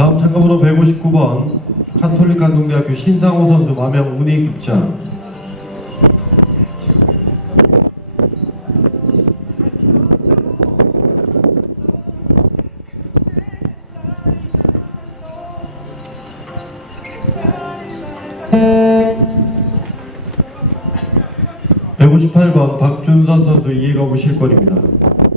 참가번호 159번 카톨릭 한동대학교 신상호 선수 마명 문희 입장. (158번) 박준선 선수 이해가 무실권입니다.